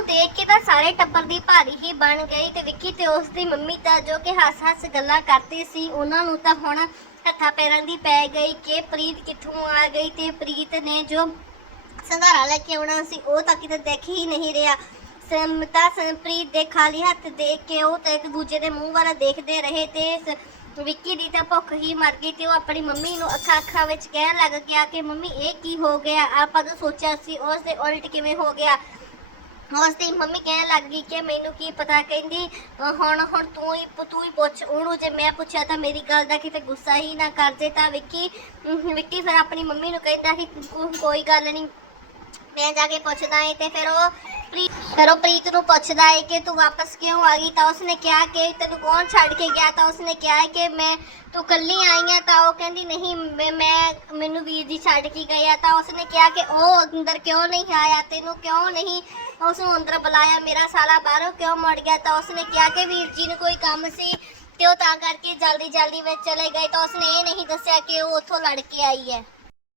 ਨੂੰ ਦੇਖ ਕੇ ਤਾਂ ਸਾਰੇ ਟੱਬਰ ਦੀ ਭਾਰੀ ਹੀ ਬਣ ਗਈ ਤੇ ਵਿੱਕੀ ਤੇ ਉਸ ਦੀ ਮੰਮੀ ਤਾਂ ਜੋ ਕਿ ਹੱਸ-ਹੱਸ ਗੱਲਾਂ ਕਰਦੀ ਸੀ, ਉਹਨਾਂ ਨੂੰ ਤਾਂ ਹੁਣ ਹੱਥਾਂ ਪੈਰਾਂ ਦੀ ਪੈ ਗਈ ਕਿ ਪ੍ਰੀਤ ਕਿੱਥੋਂ ਆ ਗਈ ਤੇ ਪ੍ਰੀਤ ਨੇ ਜੋ ਸੰਧਾਰਾ ਲੈ ਕੇ ਆਉਣਾ ਸੀ, ਉਹ ਤਾਂ ਕਿਤੇ ਦੇਖ ਹੀ ਨਹੀਂ ਰਿਹਾ। ਸਮਤਾ ਸੰਪ੍ਰੀਤ ਦੇ ਖਾਲੀ ਹੱਥ ਦੇਖ ਕੇ ਉਹ ਤਾਂ ਇੱਕ ਦੂਜੇ ਦੇ ਮੂੰਹ ਵੱਲ ਦੇਖਦੇ ਰਹੇ ਤੇ ਵਿੱਕੀ ਦੀ ਤਾਂ ਭੁੱਖ ਹੀ ਮਰ ਗਈ ਤੇ ਉਹ ਆਪਣੀ ਮੰਮੀ ਨੂੰ ਅੱਖਾਂ ਅੱਖਾਂ ਵਿੱਚ ਕਹਿਣ ਲੱਗ ਗਿਆ ਕਿ ਮੰਮੀ ਇਹ ਕੀ ਹੋ ਗਿਆ? ਆਪਾਂ ਤਾਂ ਸੋਚਿਆ ਸੀ ਉਸ ਦੇ ਉਲਟ ਕਿਵੇਂ ਹੋ ਗਿਆ। ਉਸ ਦੀ ਮੰਮੀ ਕਹਿਣ ਲੱਗ ਗਈ ਕਿ ਮੈਨੂੰ ਕੀ ਪਤਾ, ਕਹਿੰਦੀ ਹੁਣ ਹੁਣ ਤੂੰ ਹੀ ਤੂੰ ਹੀ ਪੁੱਛ, ਉਹਨੂੰ ਜੇ ਮੈਂ ਪੁੱਛਿਆ ਤਾਂ ਮੇਰੀ ਗੱਲ ਦਾ ਕਿਤੇ ਗੁੱਸਾ ਹੀ ਨਾ ਕਰ ਜੇ ਤਾਂ ਵਿੱਕੀ ਵਿੱਕੀ ਫਿਰ ਆਪਣੀ ਮੰਮੀ ਨੂੰ ਕਹਿੰਦਾ ਕਿ ਕੋਈ ਗੱਲ ਨਹੀਂ, ਮੈਂ ਜਾ ਕੇ ਪੁੱਛਦਾ ਏ ਤੇ ਫਿਰ ਉਹ ਪ੍ਰੀਤ ਫਿਰ ਉਹ ਪ੍ਰੀਤ ਨੂੰ ਪੁੱਛਦਾ ਏ ਕਿ ਤੂੰ ਵਾਪਸ ਕਿਉਂ ਆ ਗਈ? ਤਾਂ ਉਸਨੇ ਕਿਹਾ ਕਿ ਤੈਨੂੰ ਕੌਣ ਛੱਡ ਕੇ ਗਿਆ? ਤਾਂ ਉਸਨੇ ਕਿਹਾ ਕਿ ਮੈਂ ਤੂੰ ਕੱਲੀ ਆਈ ਆ, ਤਾਂ ਉਹ ਕਹਿੰਦੀ, ਨਹੀਂ, ਮੈਂ ਮੈਂ- ਮੈਨੂੰ ਵੀਰ ਜੀ ਛੱਡ ਕੇ ਗਿਆ ਤਾਂ ਉਸਨੇ ਕਿਹਾ ਕਿ ਉਹ ਅੰਦਰ ਕਿਉਂ ਨਹੀਂ ਆਇਆ? ਤੈਨੂੰ ਕਿਉਂ ਨਹੀਂ ਉਸ ਨੂੰ ਅੰਦਰ ਬੁਲਾਇਆ? ਮੇਰਾ ਸਾਲਾ ਬਾਹਰੋਂ ਕਿਉਂ ਮੁੜ ਗਿਆ? ਤਾਂ ਉਸਨੇ ਕਿਹਾ ਕਿ ਵੀਰ ਜੀ ਨੂੰ ਕੋਈ ਕੰਮ ਸੀ ਤੇ ਉਹ ਤਾਂ ਕਰਕੇ ਜਲਦੀ ਜਲਦੀ ਵਿੱਚ ਚਲੇ ਗਏ। ਤਾਂ ਉਸਨੇ ਇਹ ਨਹੀਂ ਦੱਸਿਆ ਕਿ ਉਹ ਉੱਥੋਂ ਲੜ ਕੇ ਆਈ ਹੈ।